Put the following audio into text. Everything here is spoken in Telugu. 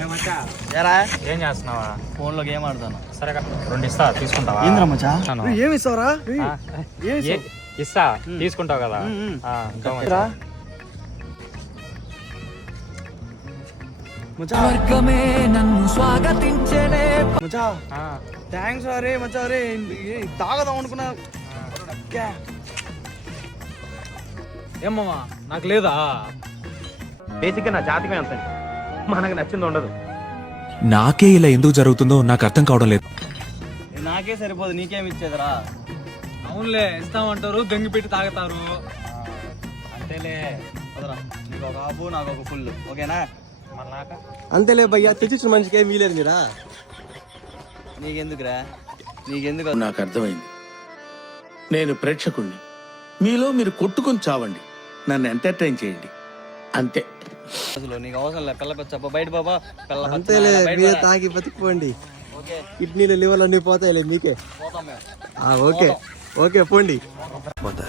ఏం చేస్తున్నావా? ఫోన్ లో గేమ్ ఆడతాను. సరే 2 ఇస్తా, తీసుకుంటావా? ఏంద్రా మచ్చా ఏమి ఇస్తావరా? ఇస్తా, తీసుకుంటావు కదా? థ్యాంక్స్ అరే మచ్చా. అరే తాగదాం అనుకున్నా. ఏమమ్మా నాకు లేదా? బేసిక్గా నా జాతకమే అంత, మనకు నచ్చింది ఉండదు. నాకే ఇలా ఎందుకు జరుగుతుందో నాకు అర్థం కావడం లేదు. నాకే సరిపోదు, నీకేమి ఇచ్చేదిరా? అవునులే, ఇస్తామంటారు, దొంగి పెట్టి తాగుతారు. అంతేలే, నీకు ఒక హాఫ్ నాకు ఒక ఫుల్, ఓకేనా? అంతేలే భయ్యా, తెచ్చిన మనిషికి ఏం వీలేదు మీరా. నీకెందుకురా? నీకెందుకు? నాకు అర్థమైంది. నేను ప్రేక్షకుణ్ణి, మీలో మీరు కొట్టుకొని చావండి, నన్ను ఎంటర్టైన్ చేయండి, అంతే. అసలు నీకు అవసరం లేదు. పిల్ల చెప్ప బయట బాబా. అంతేలే, మీరే తాగి బతికిపోండి. కిడ్నీలు లివర్లు అన్ని పోతాయిలే మీకే. ఓకే ఓకే పోండి. మొత్తం